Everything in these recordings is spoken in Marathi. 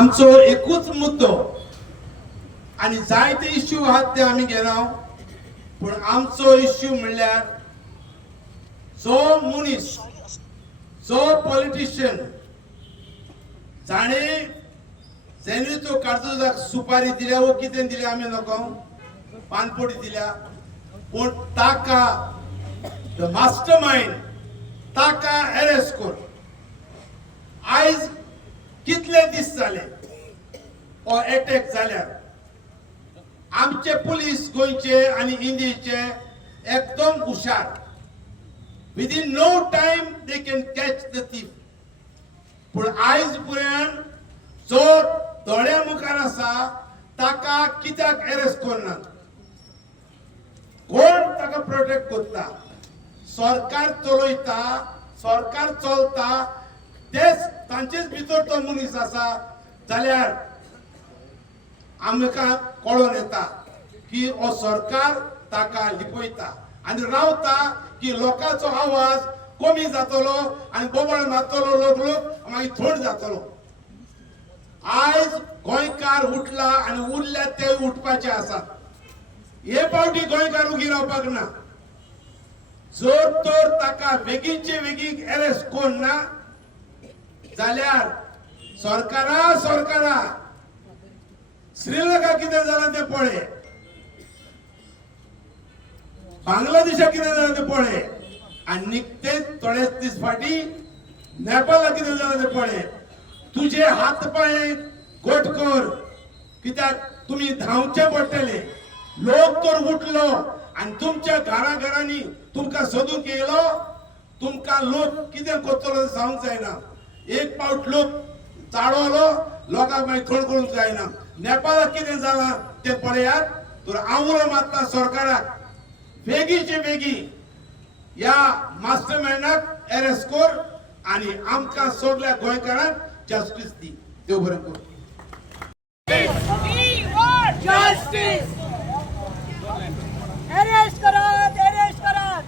आमचो एकूच मुद्दो आणि जायते इश्यू आहात ते आम्ही घेना, पण आमचो इश्यू म्हणल्यार जो मनीस जो पॉलिटिशियन जाणे जेणे तो काडतुजाक सुपारी दिल्या वो कितें दिले आमी नको पानपोडी दिल्या, पण ताका द मास्टर माइंड ताका अरेस्ट कर. आयज कितले दीस जाले हो अटॅक जाल्यार आमचे पुलीस गोंयचे आणि इंडियेचे एकदम हुशार. Within no time they can catch the thief. पण आयज पर्यंत जो दोळ्या मुखार आसा ताका कित्याक अरेस्ट करना? कोण ताका प्रोटेक्ट करता? सरकार चलयता, सरकार चलता, तेच तांचेच भितर तो मनीस आसा जाल्यार आमकां कळोन येता की हो सरकार ताका लिपयता आणि रावता की लोकांचो आवाज कमी जातलो आणि बोबळ मारतलो लोक मागीर थंड जातलो. आयज गोंयकार उठला आणि उरल्या ते उठपाचे आसात. हे फावटी गोंयकार उगी रावपाक ना. जर तर ताका बेगीनचे बेगीन अरेस्ट करना जाल्यार सरकारा श्रीलंका कितें जालां तें पळय, बांगलादेशाक कितें जालां तें पळय, आनी निकतेच थोडेच दीस फाटी नेपाळाक कितें जालां तें पळय. तुझे हात पाय घट कर, कित्याक तुम्ही धांवचे पडटले. लोक तर उठलो आणि तुमच्या घरांनी तुमकां सोदूंक येयलो. तुमकां लोक कितें करतलो सांगूंक जायना. एक पावट लोक चाळवलो, लोकांक मागीर थंड करूंक जायना. नेपाळाक कितें जालां तें पळयात. तर आवरो मारता सरकाराक, बेगीचे बेगीन ह्या मास्टर माइंडाक अरेस्ट कर आणि आमकां सगळ्या गोंयकारांक जस्टिस दी. देव बरें करूं. Justice! Arrest करा,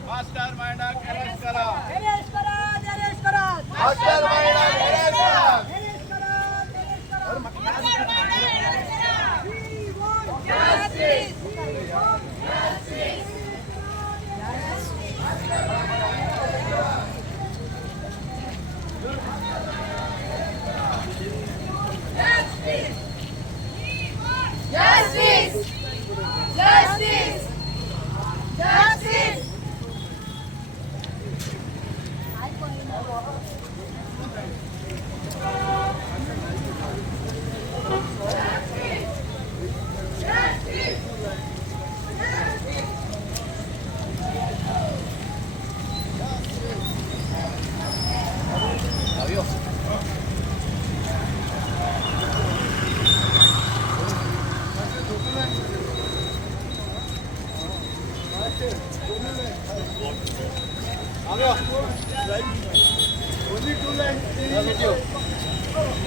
मास्टर माइंडाक अरेस्ट करा. arrest करा. मास्टर माइंडाक अरेस्ट करा. Arrest करा. We want justice.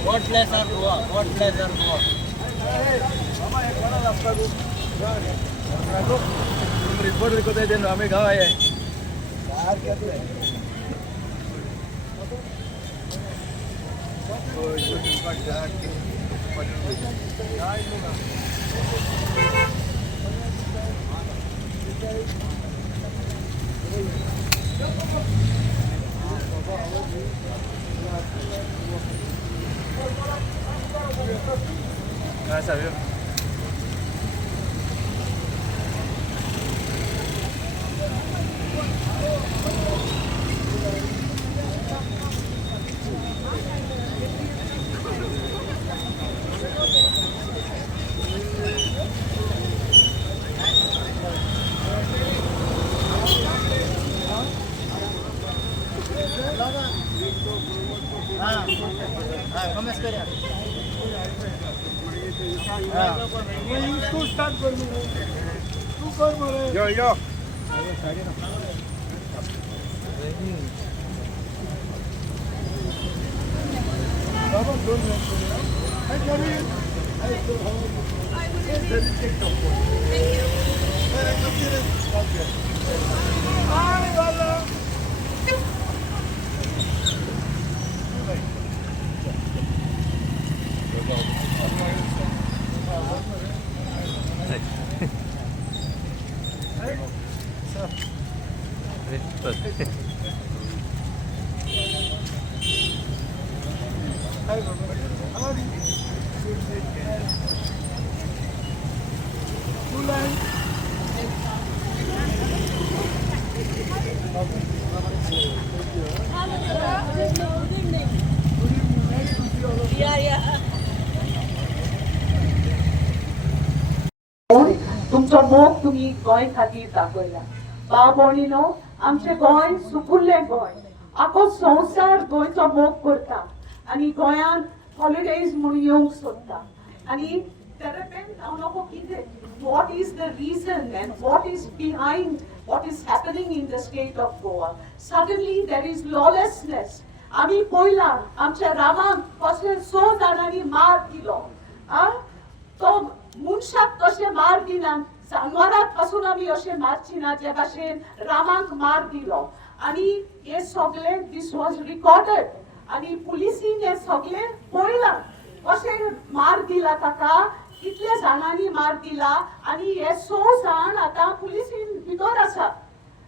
God bless our Goa. God bless our Goa. Report record आहे देणं आम्ही गाव आहे. काय सांगू? कमेंट करूया. तू स्टार्ट कर. तू कर मरे. यो बाबा दोन मिनिट तुमचो मोग तुम्ही गोंय खातीर दाखयला भाव भयणीनो आमचे गोंय सुकुल्ले गोंय आखो संवसार गोंयचो मोग करता आनी गोंयांत हॉलिडेज म्हूण येवंक सोदता आनी तेरेपेन हांव नको कितें what is the reason and what is behind what is happening in the state of Goa. Suddenly there is lawlessness. आमी पळयला आमच्या रामाक कसले 100 जाणांनी मार दिलो तो मनशाक कशें मार दिना जानवराक पासून आमी अशें मारची ना जे भाशेन रामाक मार दिलो आनी हे सगळे दिस वॉज रिकॉर्डेड आनी पुलिसीन हे सगळे पळयलां कशें मार दिला ताका कितले जाणांनी मार दिला आनी हे 100 जाण आतां पुलिसीन भितर आसा.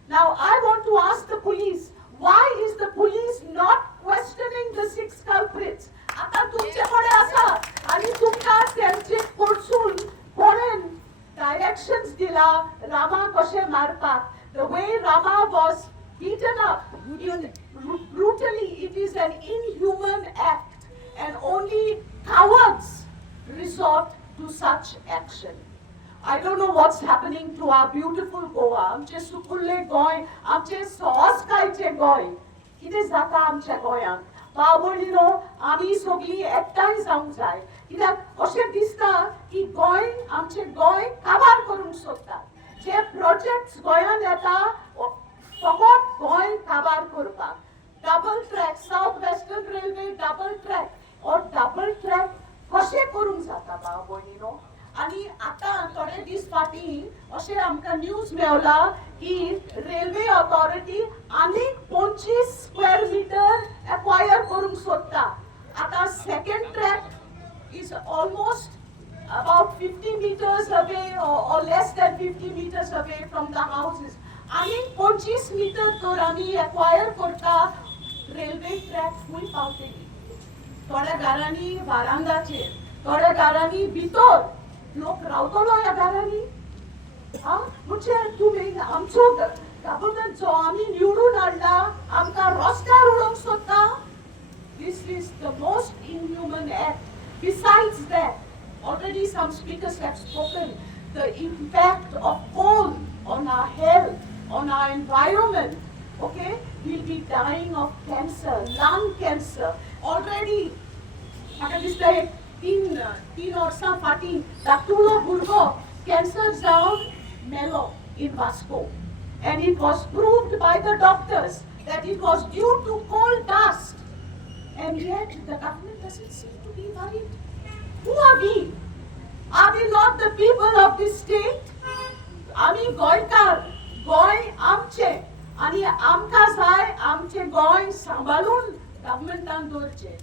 Now I want to ask the police why is the police not questioning the 6 culprits? आता तुमचे कोणे आसा आनी तुमकां तेंचे कडसून कोणेन डायरेक्शन्स दिला रामा कशें मारपाक. The way Rama was beaten up brutally, it is an inhuman act and only cowards resort to such action. I don't know what's happening to our beautiful Goa. आमचे सुकुल्ले गोंय आमचे सॉस खायचे गोंय कितें जाता आमच्या गोंयांत. भाव भयणीनो आमी सगळीं एकठांय जावंक जाय कित्याक अशें दिसता की गोंय आमचें गोंय काबार करूंक सोदता. जे प्रोजेक्ट्स गोंयांत येता फकत गोंय काबार करपाक. Double track south western railway double track और डबल ट्रॅक कशें करूंक जाता भाव भयणीनो. आनी आतां थोडे दीस फाटीं अशें आमकां न्यूज मेवला की रेल्वे ऑथॉरिटी आनीक 25 स्क्वेअर मिटर एक्वायर करूंक सोदता. आतां second track is almost about 50 meters away or less than 50 meters away from the houses. आनीक 25 मीटर तर आमी एक्वायर करता रेल्वे ट्रॅक फूल पावतली. थोड्या घरांनी वारांगाचेर थोड्या घरांनी भितर लोक रावतलो ह्या घरांनी. म्हणजे तुमी आमचो गव्हर्नमेंट जो आमी निवडून हाडला आमकां रस्त्यार उडोवंक सोदता. This is the most inhuman act. Besides that, already some speakers have spoken, the impact of coal on our health, on our environment, okay? We'll be dying of cancer, lung cancer. Already, म्हाका दिसता एक तीन वर्सां फाटीं धाकटुलो भुरगो कॅन्सर जावन मेलो in Vasco. And it was proved by the doctors that it was due to coal dust. And yet the government doesn't seem to be worried. Who are we? Are we not the people of this state? आमी गोंयकार, गोंय आमचे आनी आमकां जाय आमचे गोंय सांबाळून गव्हर्नमेंटान दवरचे.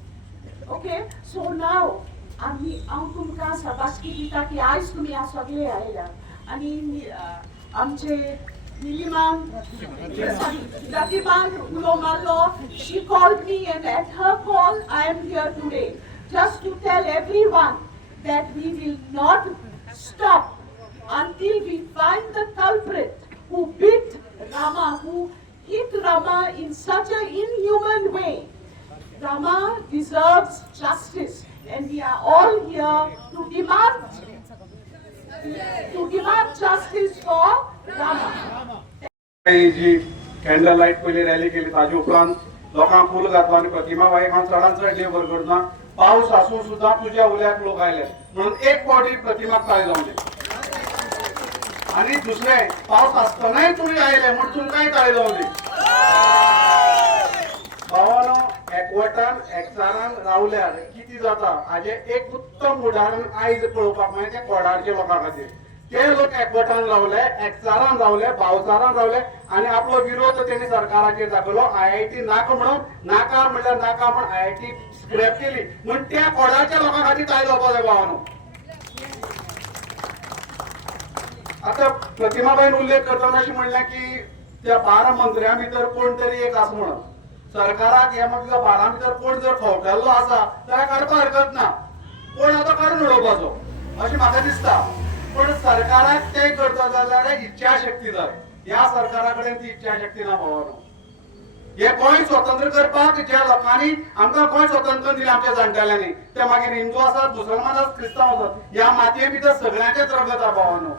ओके सो नाव हांव तुमकां शाबासकी दिता की आयज तुमी ह्या सगळे आयल्या आनी आमचे निलिमान प्रतिभान उलो मारलो. She called me and at her call I am here today just to tell everyone that we will not stop until we find the culprit who beat Rama, who hit Rama in such an inhuman way. Rama deserves justice and we are all here to demand justice for Rama. जी कॅन्डल लाईट पयली रॅली केली ताजे उपरांत लोकांक फूल घातलो आनी प्रतिमा बाईक हांव चडांत चड देव बरें करता. पावस आसून सुद्दां तुज्या उल्याक लोक आयले म्हणून एक फावटी प्रतिमाक ताळे जावं दी आनी दुसरें पावस आसतनाय तुमी आयले म्हूण तुमकांय ताळे जावं दी. भावानो एकवटान एकचारान रावल्यार कितें जाता हाजें एक उत्तम उदाहरण आयज पळोवपाक मेळटा त्या कोडारच्या लोकां खातीर. ते लोक एकवटान रावले एकचारान रावले भावचारान रावले आनी आपलो विरोध तेणी सरकाराचेर दाखयलो. IIT नाका म्हणून नाकार म्हणल्यार नाका म्हण IIT स्क्रॅप केली म्हण त्या कोडाच्या लोकां खातीर ताळे जावपाक जाय भावानो. आता प्रतिमाबाईन उल्लेख करताना अशी म्हणल्या की त्या 12 मंत्र्या भितर कोणतरी एक असं म्हणून सरकाराक ह्या मधल्या 12 भितर कोण जर खवटाल्लो आसा जाल्यार काडपाक हरकत ना, कोण आता काढून उडोवपाचो अशें म्हाका दिसता. पण सरकाराक ते करता जाल्यार इच्छाशक्ती जाय. ह्या सरकारा कडेन ती इच्छाशक्ती ना भावानो. हे गोंय स्वतंत्र करपाक ज्या लोकांनी आमकां गोंय स्वतंत्र दिलें आमच्या जाणटेल्यांनी, ते मागीर हिंदू आसात, मुसलमान आसात, क्रिस्तांव आसात, ह्या मातये भितर सगळ्यांचेच रगत आसा भावानो.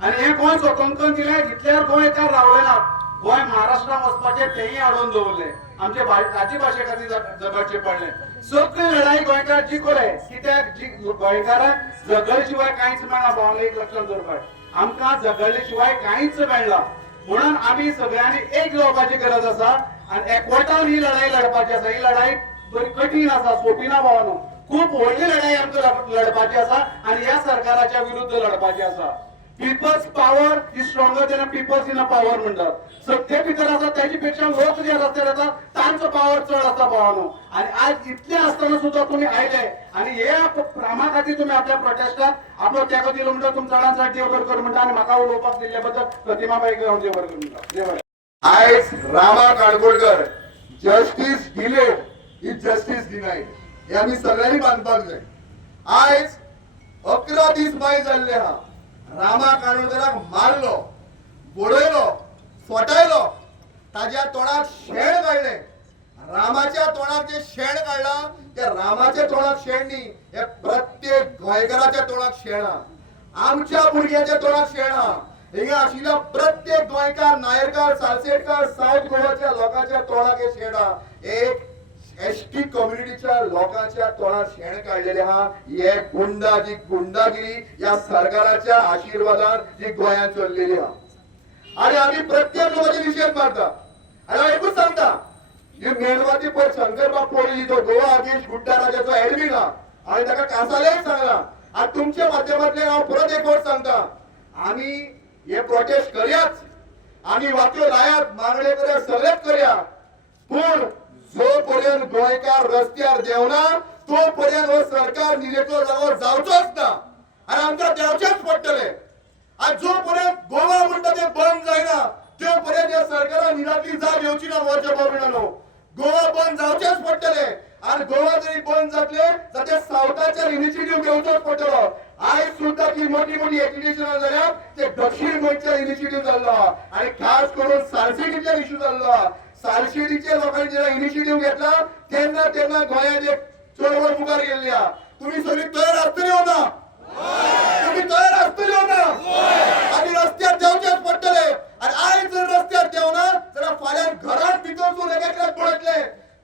आनी हे गोंय स्वतंत्र दिलें इतल्यार गोंयकार रावले नात. गोंय महाराष्ट्रात वचपाचें तेंय हाडून दवरलें, आमचे राज्य भाशे खातीर झगडचें पडलें. सगळी लढाई गोंयकार जिखले. कित्याक गोंयकारांक झगड शिवाय कांयच मेळना भावानो. एक लक्षात दवरपाक, आमकां झगडले शिवाय कांयच मेळना. म्हणून आम्ही सगळ्यांनी एक जावपाची गरज आसा आणि एकवटान ही लढाई लढपाची आसा. ही लढाई बरी कठीण आसा, सोपी ना भावानो. खूप व्हडली लढाई आमकां लढपाची आसा आणि ह्या सरकाराच्या विरुद्ध लढपाची आसा. People's power is stronger than people's in a power म्हणटात. सत्ते भितर आसा त्याची पेक्षा लोक जे रस्त्यार येता तांचो पॉवर चड आसा भावानो. आणि आज इतले आसतना सुद्धा तुम्ही आयले आणि हे कामा खातीर तुम्ही आपल्या प्रोटेस्टाक आपलो तेंको दिलो म्हणटा. तुमच्या चडांत देव बरें कर म्हणटा आणि म्हाका उलोवपाक दिल्ले बद्दल प्रतिमाबाईक देव बरें कर म्हणटा. देव बरें. आयज Rama Kankonkar justice delayed is justice denied हे आम्ही सगळ्यांनी मानपाक जाय. आयज 11 दीस माय जाल्ले हा. रामा काणकोडकराक मारलो, बडयलो, फटायलो, ताज्या तोंडाक शेण काडले. रामाच्या तोंडाक जे शेण काडला ते रामाच्या तोंडाक शेण न्ही, हे प्रत्येक गोंयकाराच्या तोंडाक शेण हा. आमच्या भुरग्याच्या तोंडाक शेण हा. हिंगा आशिल्ल्या प्रत्येक गोंयकार, नायरकार, सालसेटकार, साऊथ गोवाच्या लोकांच्या तोंडाक हे शेण हा. एक एसटी कम्युनिटीच्या लोकांच्या तोंडार शेण काढलेले हा. हे गुंडागिरी या सरकाराच्या आशीर्वादान जी गोंयांत चललेली हा. आणि आम्ही प्रत्येक लोकांचे निषेध मारता. आणि एकूच सांगता, ही मेणवाती पळय शंकरबाब पोळी जो गोवा अगेन्स्ट गुंडा राजाचो एडमीन हा आणि ताका कासालेच सांगला. आणि तुमच्या माध्यमांतल्यान हांव परत एक फावट सांगता, आम्ही हे प्रोटेस्ट करयाच, आम्ही वाक्यो लायात, मागणे करया, सगळेच करया. पूण जो पर्यंत गोंयकार रस्त्यार देवना तो पर्यंत हो सरकार निरेचो जागो जावचोच ना आणि आमकां देवचेच पडटले. आज जो पर्यंत गोवा म्हणटा ते बंद जायना तो पर्यंत या सरकारान निरातली जाग येवची ना. वरच्या गव्हर्नमेंटानो गोवा बंद जावचेच पडटले. आणि गोवा जरी बंद जातले जाल्यार सावथाच्या इनिशिएटिव्ह घेवचोच पडटलो. आयज सुद्धा की मोठी मोठी एक्सिबिशनां जाल्यार ते दक्षिण गोंयच्या इनिशिएटिव्ह जाल्लो आणि खास करून सालसेटीच्या इश्यू जाल्लो. सालसेटीच्या लोकांनी जेन्ना इनिशिएटिव्ह घेतला तेन्ना तेन्ना गोंयांत एक चळवळ मुखार गेल्ली हा. तुम्ही सगळी तयार आसतली हो ना? तुम्ही तयार आसतली हो ना? आनी रस्त्यार देवचेच पडटले. आणि आयज जर रस्त्यार देवना जाल्यार फाल्यां घरांत भितर वचून एकेकल्याक पळयतले,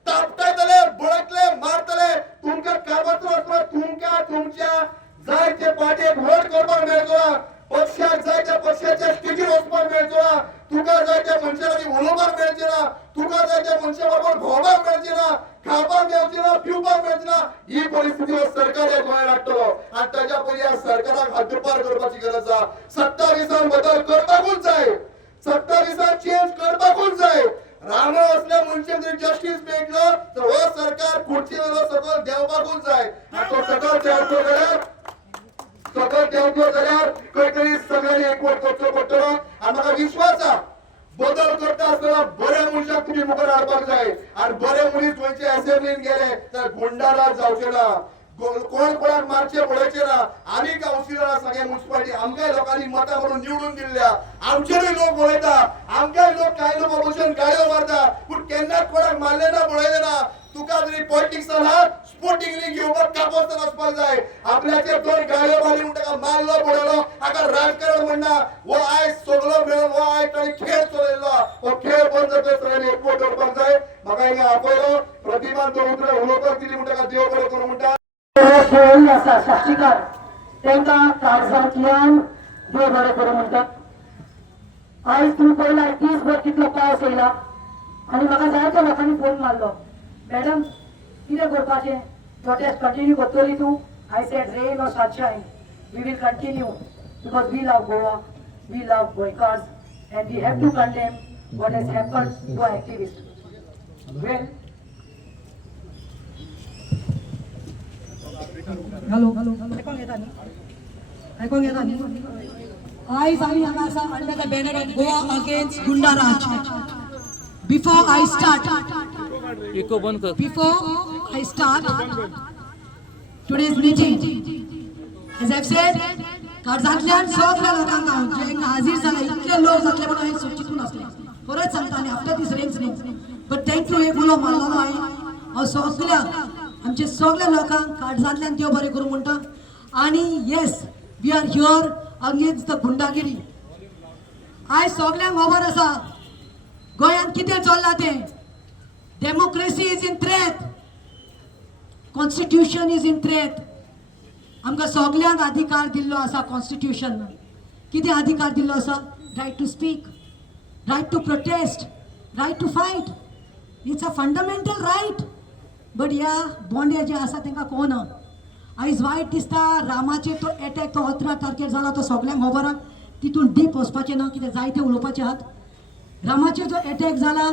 तापटायतले, बळयतले, मारतले. तुमकां कामाचो वचपाक, तुमकां तुमच्या जाय ते पार्टेक वोट करपाक मेळचो ना, पक्षाक जाय त्या पक्षाच्या स्टेजीर वचपाक मेळचो ना, तुका जाय त्या मनशा लागीं उलोवपाक मेळचें ना, तुका जाय त्या मनशा बरोबर भोंवपाक मेळचें ना, खावपाक मेळचें ना, पिवपाक मेळचें ना. ही परिस्थिती हो सरकार ह्या गोंयांत हाडटलो आणि ताच्या पयलीं ह्या सरकाराक हद्दपार करपाची गरज आसा. 27 बदल करपाकूच जाय, 27 चेंज करपाकूच जाय. रामा असल्या मनशाक जर जस्टीस मेळटलो तर हो सरकार खुर्चीवेलो सकल देवपाकूच जाय. आणि तो सकल देंवतलो जाल्यार खंय तरी सगळ्यांनी एकवट करचो पडटलो. आणि म्हाका विश्वास आसा बदल करता आसतना बऱ्या मनशाक तुम्ही मुखार हाडपाक जाय. आणि बरे मनीस गोंयचे असेंब्लीन गेले तर गुंडाराज जावचे ना, कोण कोणाक मारचे पडयचे ना. आमी कावन्सिलरां सगळ्या म्युनिसिपालिटी आमकां लोकांनी मतां म्हणून निवडून दिल्ल्या, आमचेरूय लोक बळयता, आमकांय लोक कांय लोक ऑपोजिशन गाळयो मारता, पूण केन्नाच कोणाक मारले ना, बळयले ना. तुका जरी पॉलिटिक्सान हा स्पोर्टिंग घेवपाक कापोस्तान वचपाक जाय. आपल्याचेर दोन गाळयो मारली म्हणून ताका मारलो, बळयलो, हाका राजकारण म्हणना. हो आयज सगळो मेळून हो आयज ताणी खेळ चलयल्लो. हो खेळ बंद जातलो सगळ्यांनी एकवट करपाक जाय. म्हाका हिंगा आपयलो प्रतिमान दोन उतरां उलोवपाक दिली म्हणटा देव बरें करूं म्हणटा. खेळी आसा साक्षीकार तांकां काळजांतल्यान देव बरें करूं म्हणटात. आयज तुम्ही पळयला दिसभर कितलो पावस येयला आनी म्हाका जायत्या लोकांनी फोन मारलो, मॅडम कितें करपाचें, प्रोटेस्ट कंटिन्यू करतली तूं? I said rain or sunshine we will continue because we love Goa, we love गोंयकार्स and we have to condemn what has happened to our activists. Well, hello hello ऐकून घेता न्ही? आयज आमी हांगा आसा under the banner of Goa against गुंडाराज. Before I start today's meeting, as I've said, काळजांतल्यान सगळ्या लोकांक हांव जे हांगा हाजीर जाला इतले लोक जातले म्हणून हांवें सोचितून नासलें. खरेंच सांगता आनी आफ्टर दीस रेन्स न्ही बट थँक्यू एक उलो मारलेलो हांव सगळ्या आमचे सगळ्या लोकांक काळजांतल्यान देव बरें करूं म्हणटा. आनी yes we are here against the गुंडागिरी. आयज सगळ्यांक खबर आसा गोंयांत कितें चल्लां तें. Democracy is in threat, constitution is in threat. आमकां सगळ्यांक अधिकार दिल्लो आसा कॉन्स्टिट्यूशन. कितें अधिकार दिल्लो आसा? Right to speak, right to protest, right to fight. It's a fundamental right. But ह्या बोंडे जे आसा तांकां कोना. आयज वायट दिसता रामाचेर तो एटॅक तो 17 तारखेर जाला तो सगळ्यांक खबर आहा. तितून डीप वचपाचें ना कितें जायते उलोवपाचें आहात. रामाचेर जो एटॅक जाला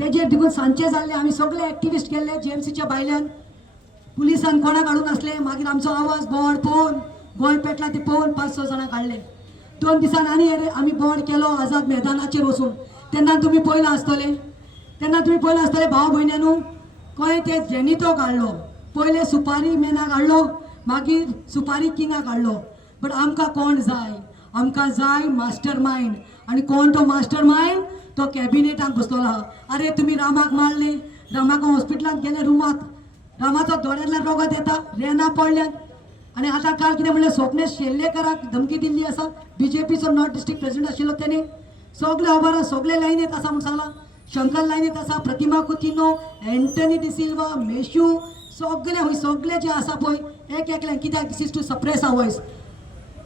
तेजेर देखून सांचे जाल्ले आमी सगळे एक्टिविस्ट गेल्ले जीएमसीच्या भायल्यान. पुलिसान कोणाक हाडून आसले. मागीर आमचो आवाज बोर्ड पळोवन गोंय पेटला ते पळोवन 5-6 जाणां काडले. 2 दिसान आनी आमी बोर्ड केलो आझाद मैदानाचेर वचून. तेन्ना तुमी पळयलां आसतलें भाव भयण्यांनो खंय ते जेनितो काडलो. पयले सुपारी मॅनाक हाडलो, मागीर सुपारी किंगाक हाडलो. बट आमकां कोण जाय? आमकां जाय मास्टर मायंड. आनी कोण तो मास्टर मायंड? तो कॅबिनेटाक बसलेलो आहा. अरे तुमी रामाक मारले, रामाक हॉस्पिटलांत गेले रुमात, रामाचो दोळ्यांतल्यान रगत येता, रेना पडल्यात. आनी आतां काल कितें म्हणलें स्वप्नेश शेल्लेकराक धमकी दिल्ली आसा. बीजेपीचो नॉर्थ डिस्ट्रिक्ट प्रेसिडेंट आशिल्लो तेणे. सगळे खबर आहा, सगळे लायनीत आसा म्हूण सांगलां. शंकर लायनीत आसा, प्रतिमा कुतिनो, एंटनी डिसिल्वा, मेशू, सगळे जे आसा पळय एक एकल्यान. कित्याक? This is to suppress our voice.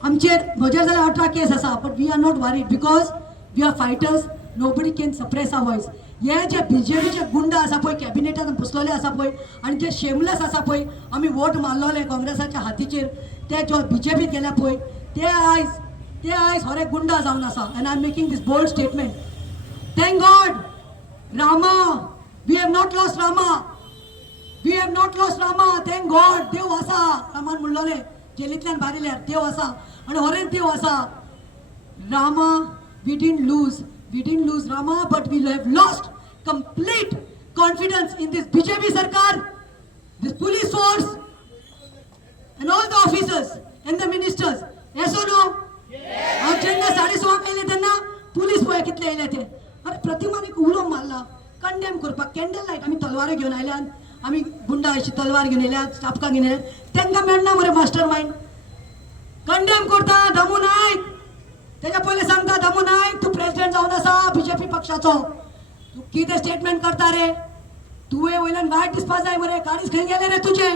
आमचेर म्हजेर जाल्यार 18 केस आसा. But we are not worried because we are fighters. Nobody can suppress our voice. हे जे बीजेपीचे गुंड आसा पळय कॅबिनेटान बसलेले आसा पळय आनी जे शेमलेस आसा पळय आमी वोट मारलोले काँग्रेसाच्या हातीचेर ते जो बीजेपीत गेल्या पळय ते आयज खरे गुंडा जावन आसा. And I am making this bold statement. Thank God Rama, we have not lost Rama. Thank God. देव आसा. रामान म्हणलोले जेलींतल्यान भायर येयल्यार देव आसा आनी खरेंच देव आसा. Rama we didn't lose Rama, but we have lost complete confidence in this BJP Sarkar, this police force, and all the officers and the ministers. Yes or no? Yes. जेन्ना 16:30 येयले तेन्ना पुलीस पळय कितले येयले ते. अरे प्रतिमान एक उलो मारला कंडेम करपाक. कॅन्डल लायट आमी तलवार घेवन आयल्यान, आमी गुंडा अशी तलवार घेवन येयल्यात, स्टाफका घेवन येयल्यात. तांकां मेळना मरे मास्टर मायंड. कंडेम करता दमू नायक. त्याच्या पहिले सांगता दमू नायक तू प्रेसिडेंट जावन आसा बीजेपी पक्षाचो. तू कितें स्टेटमेंट करता रे? तुवें वयल्यान वायट दिसपाक जाय मरे. काडीच खंय गेले रे तुजे?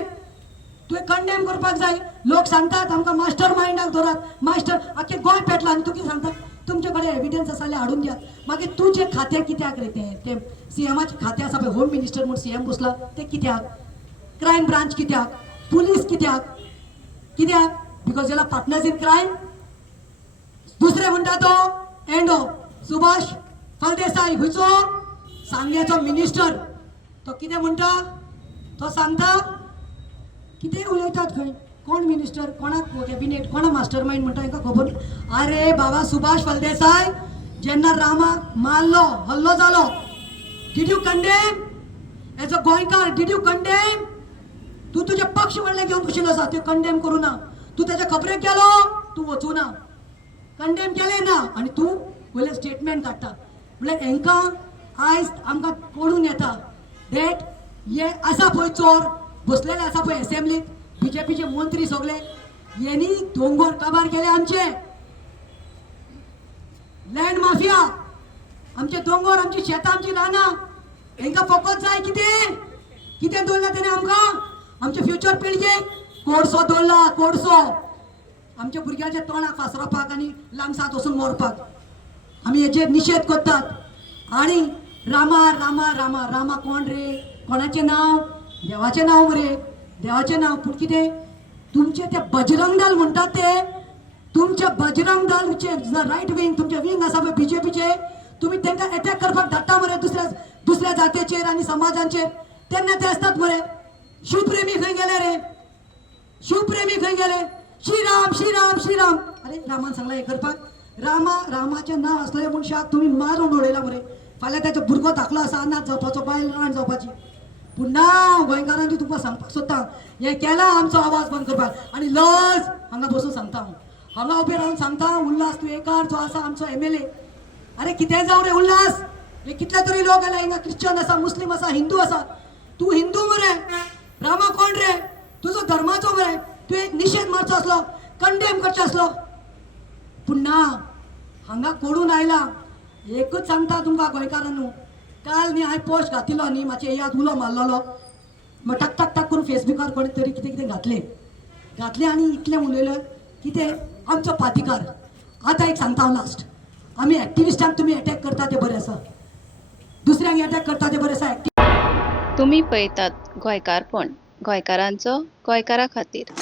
तुवें कंडेम करपाक जाय. लोक सांगतात आमकां मास्टर मायंडाक धरात. मास्टर आख्खे गोंय पेटला आनी तूं कितें सांगता? तुमचे कडेन एविडन्स आसा जाल्यार हाडून दियात. मागीर तुजें खातें कित्याक रे? ते सीएमाचें खातें आसा पळय, होम मिनिस्टर म्हूण सीएम बसला ते कित्याक? क्रायम ब्रांच कित्याक? पुलीस कित्याक? बिकॉज याला पार्टनर्स इन क्रायम. दुसरे म्हणटा तो एंडो सुभाष फळदेसाय हुयचो सांग्याचो मिनिस्टर. तो कितें म्हणटा? तो सांगता कितें उलयतात खंय. कोण मिनिस्टर, कोणाक कॅबिनेट, कोणा मास्टर मायंड म्हणटा हांकां खबर. अरे बाबा सुभाष फळदेसाय जेन्ना रामाक मारलो, हल्लो जालो, did you condemn? As a गोंयकार डिड यू कंडेम? तू तुजे पक्ष म्हणले घेवन बशिल्लो आसा, तूं कंडेम करूं ना. तू तेच्या खबरेक गेलो, तू वचूं ना. कंडेम केले ना आनी तूं पयले स्टेटमेंट काडटा. म्हळ्यार हांकां आयज आमकां कळून येता डेट हे आसा पळय चोर बसलेले आसा पळय असेंब्लीत बीजेपीचे मंत्री सगळे यांनी दोंगर काबार केले. आमचे लँड माफिया, आमचे दोंगर, आमची शेतां, आमची रानां हांकां फकत जाय कितें दवरला तेणे आमकां? आमच्या फ्युचर पिळगेक कोडसो दवरला, कोडसो. आमच्या भुरग्यांच्या तोंडाक फासरपाक आनी लांगसात वचून मरपाक. आमी हेचेर निशेध करतात. आनी रामा रामा रामा रामा कोण रे? कोणाचें नांव? देवाचें नांव मरे, देवाचें नांव. पूण कितें तुमचे ते बजरंग दल म्हणटात ते, तुमचे बजरंग दलचे रायट विंग, तुमचे विंग आसा पळय बीजेपीचे, तुमी तांकां अटॅक करपाक धाडटा मरे दुसऱ्या जातीचेर आनी समाजांचेर. तेन्ना ते असतात मरे. शिवप्रेमी खंय गेले रे? शिवप्रेमी खंय गेले? श्रीराम श्रीराम श्रीराम. अरे रामान सांगला हे करपाक. रामाचें नांव आसलेल्या मनशाक तुमी मारून उडयला मरे फाल्यां ताचो भुरगो धाकलो आसा अनाथ जावपाचो बायल राण जावपाची पूण ना गोंयकारांनी तुमकां सांगपाक सोदता हें केलां आमचो आवाज बंद करपाक आनी लज हांगा बसून सांगता हांगा उबे रावन सांगता उल्हास तुयेकार जो आसा आमचो MLA अरे कितें जावं रे उल्हास हे कितले तरी लोक आयला हिंगा क्रिश्चन आसा मुस्लीम आसा हिंदू आसा तूं हिंदू मरे रामा कोण रे तुजो धर्माचो मरे तूं एक निशेध मारचो आसलो कंडेम करचो आसलो पूण ना हांगा कोडून आयला एकूच सांगता तुमकां गोंयकारांनू काल न्ही हांवें पोस्ट घातिलो न्ही मातशें याद उलो मारलेलो टक टक टक करून फेसबुकार कोणी तरी कितें कितें घातलें आनी इतलें उलयलें कितें आमचो पातिकार आतां एक सांगता हांव लास्ट आमी एक्टिविस्टांक तुमी अटॅक करता तें बरें आसा दुसऱ्यांक अटॅक करता तें बरें आसा तुम्ही पळयतात गोंयकारपण गोंयकारांचो गोंयकारा खातीर.